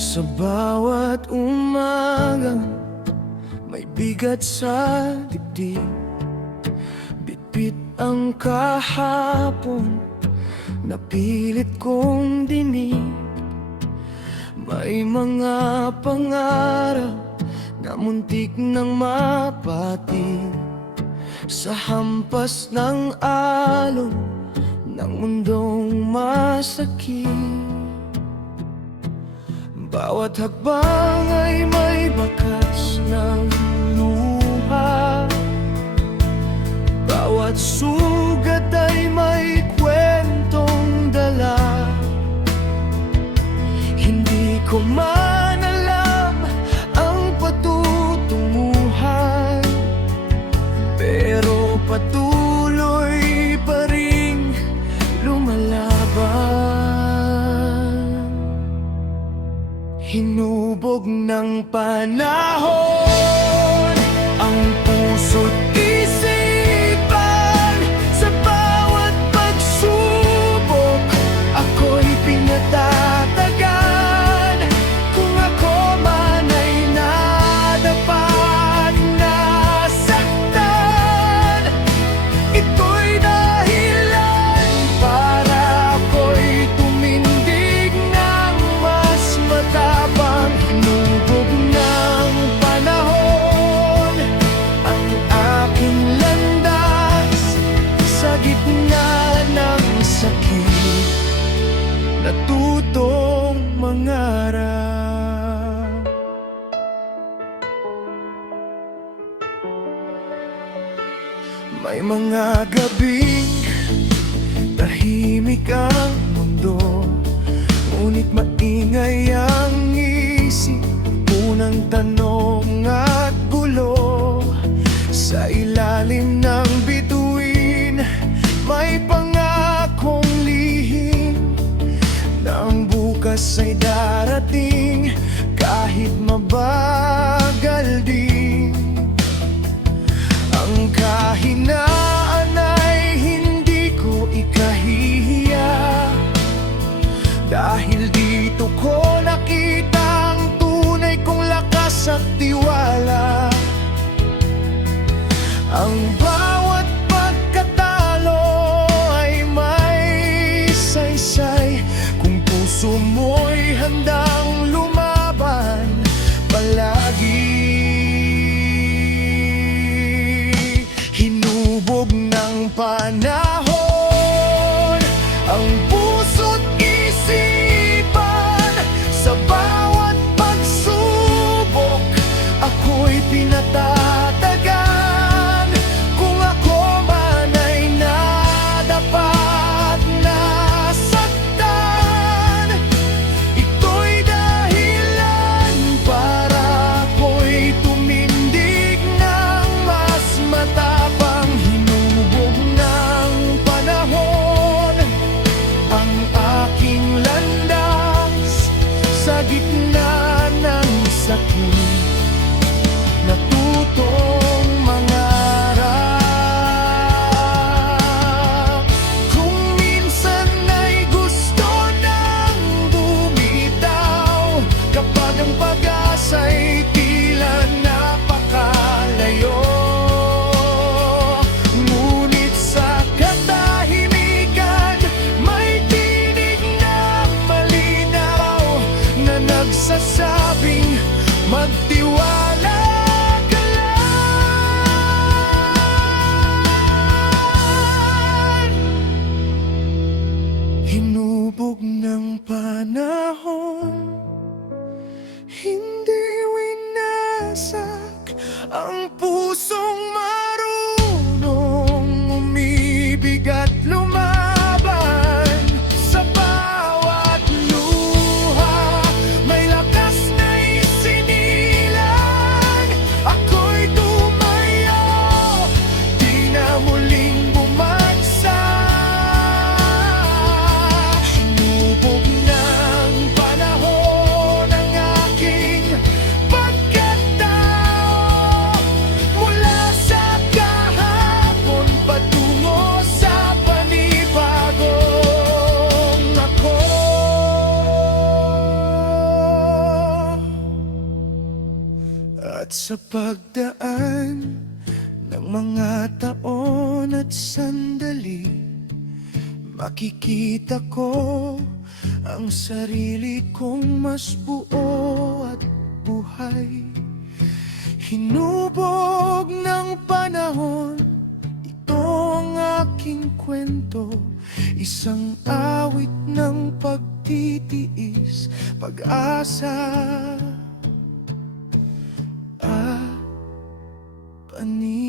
Sa bawat umaga, may bigat sa dibdib. Bitbit ang kahapon, napilit kong dinig. May mga pangarap na muntik nang mapatig sa hampas ng alon ng mundong masakit. Bawat hakbang ay may bakas ng luha, bawat sugat ay may kwentong dala. Hindi ko man alam ang patutunguhan, pero patuloy pa ring lumalaban. Hinubog ng panahon ang puso't isipan. Sa bawat pagsubok, ako'y pinatatagan. Kung ako man ay nadapat, nasaktan, ito'y dahilan para ako'y tumindig ng mas matapang. Hinubog ng panahon ang aking landas sa gitna ng sakit, natutong mangarap. May mga gabing tahimik ang mundo, ngunit maingay ang isip. Unang tanong at gulo, sa ilalim ng bituin may pangakong lihim na ang bukas ay darating kahit mabagal din. Ang kahinaan ay hindi ko ikahihiya, dahil dito ko nakita ang tunay kong lakas at tiwala. Ang bawat pagkatalo ay may saysay kung puso mo'y handang lumaban palagi. Hinubog ng panahon ang puso't isipan. Sa bawat pagsubok, ako'y pinatatagan. Kung ako man ay nadapat, nasaktan, ito'y dahilan para ako'y tumindig ng mas matapang. Hinubog ng panahon ang aking landas sa gitna ng sakit, natutong mangarap. Kung minsan ay gusto nang bumitaw, kapag ang pag-asa'y tila napakalayo, ngunit sa katahimikan may tinig na malinaw na nagsasabing magtiwala ka lang. Hinubog ng panahon, hindi winasak ang pusong marunong umibig at lumaban. Sa bawat luha, may lakas na isinilang. Ako'y tumayo, di na muling bumagsak. Hinubog ng panahon ang aking pagkatao mula sa At sa pagdaan ng mga taon at sandali, makikita ko ang sarili kong mas buo at buhay. Hinubog ng panahon, ito ang aking kwento. Isang awit ng pagtitiis, pag-asa at panibig.